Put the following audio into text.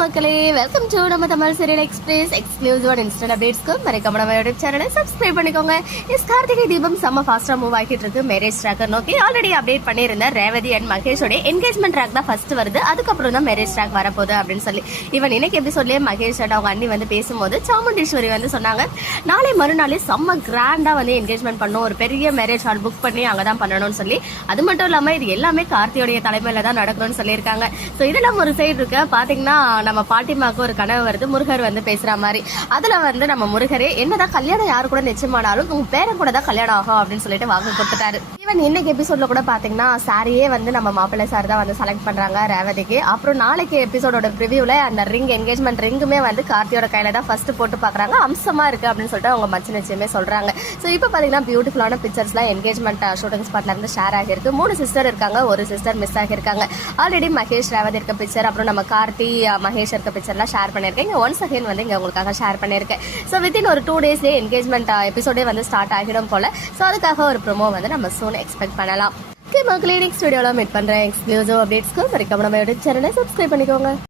மக்களே, welcome to நம்ம Tamil serial express exclusive and instant அப்டேட்ஸ்க்கு மறக்காம நம்ம யூடியூப் சேனலை சப்ஸ்கிரைப் பண்ணிக்கோங்க. கார்த்திகை தீபம் செம்ம ஃபாஸ்டா மூவ் ஆகிட்டு இருக்கு மேரேஜ் ட்ராக்கர் நோக்கி. ஆல்ரெடி அப்டேட் பண்ணியிருந்த ரேவதி அண்ட் மகேஷோட என்கேஜ்மெண்ட் ட்ராக் தான் ஃபர்ஸ்ட் வருது, அதுக்கப்புறம் தான் மேரேஜ் ட்ராக் வரப்போகுது அப்படின்னு சொல்லி இவன் இன்னைக்கு எபிசோட்லயே மகேஷ் அண்ட் அவங்க அண்ணி வந்து பேசும்போது சாமுண்டீஸ்வரி வந்து சொன்னாங்க, நாளை மறுநாளே செம்ம கிராண்டா வந்து என்கேஜ்மெண்ட் பண்ணும், ஒரு பெரிய மேரேஜ் ஹால் புக் பண்ணி அங்கதான் பண்ணணும்னு சொல்லி, அது மட்டும் இல்லாம இது எல்லாமே கார்த்தியோடைய தலைமையில தான் நடக்கணும்னு சொல்லியிருக்காங்க. ஸோ இதெல்லாம் ஒரு சைடு இருக்கு. பாத்தீங்கன்னா நம்ம பாட்டிமாக்கு ஒரு கனவு வருது, முருகர் வந்து பேசுற மாதிரி. அதுல வந்து நம்ம முருகரே என்னதான் கல்யாணம் யாரு கூட நிச்சயமானாலும் உங்க பேரன் கூட தான் கல்யாணம் ஆகும் அப்படின்னு சொல்லிட்டு வாக்கு கொடுத்துட்டாரு. ஈவன் இன்னைக்கு எபிசோட்ல கூட பாத்தீங்கன்னா சாரியே வந்து நம்ம மாப்பிள்ளை சார் தான் வந்து செலக்ட் பண்றாங்க ரேவதிக்கு. அப்புறம் நாளைக்கு எபிசோடோட ப்ரிவியூல அந்த ரிங் என்கேஜ்மெண்ட் ரிங்குமே வந்து கார்த்தியோட கையில தான் ஃபர்ஸ்ட் போட்டு பாக்குறாங்க. அம்சமா இருக்கு அப்படின்னு சொல்லிட்டு அவங்க மச்ச நிச்சயமே சொல்றாங்க. ஸோ இப்போ பாத்தீங்கன்னா பியூட்டிஃபுல்லான பிக்சர்ஸ்லாம் என்கேஜ்மெண்ட் ஷூட்டிங் ஸ்பாட்ல இருந்து ஷேர் ஆகிருக்கு. 3 சிஸ்டர் இருக்காங்க, ஒரு சிஸ்டர் மிஸ் ஆகிருக்காங்க. ஆல்ரெடி மகேஷ் ரேவதி இருக்க பிக்சர், அப்புறம் நம்ம கார்த்தி மகேஷ் இருக்க பிக்சர்லாம் ஷேர் பண்ணிருக்கேன். இங்க ஒன்ஸ் அகைன் வந்து இங்க உங்களுக்காக ஷேர் பண்ணிருக்கேன். ஸோ வித்தின் ஒரு 2 டேஸ்லேயே என்கேஜ்மெண்ட் எபிசோடே வந்து ஸ்டார்ட் ஆகிடும் போல. ஸோ அதுக்காக ஒரு ப்ரோமோ வந்து நம்ம சூன் எக்ஸ்பெக்ட் பண்ணலாம். ஓகே மக்களே, நெக்ஸ்ட் வீடியோல மீட் பண்றேன். எக்ஸ்க்ளூசிவ் அப்டேட்ஸ்க்கு மறக்காம நம்ம யூடியூப் சேனலை சப்ஸ்கிரைப் பண்ணிக்கோங்க.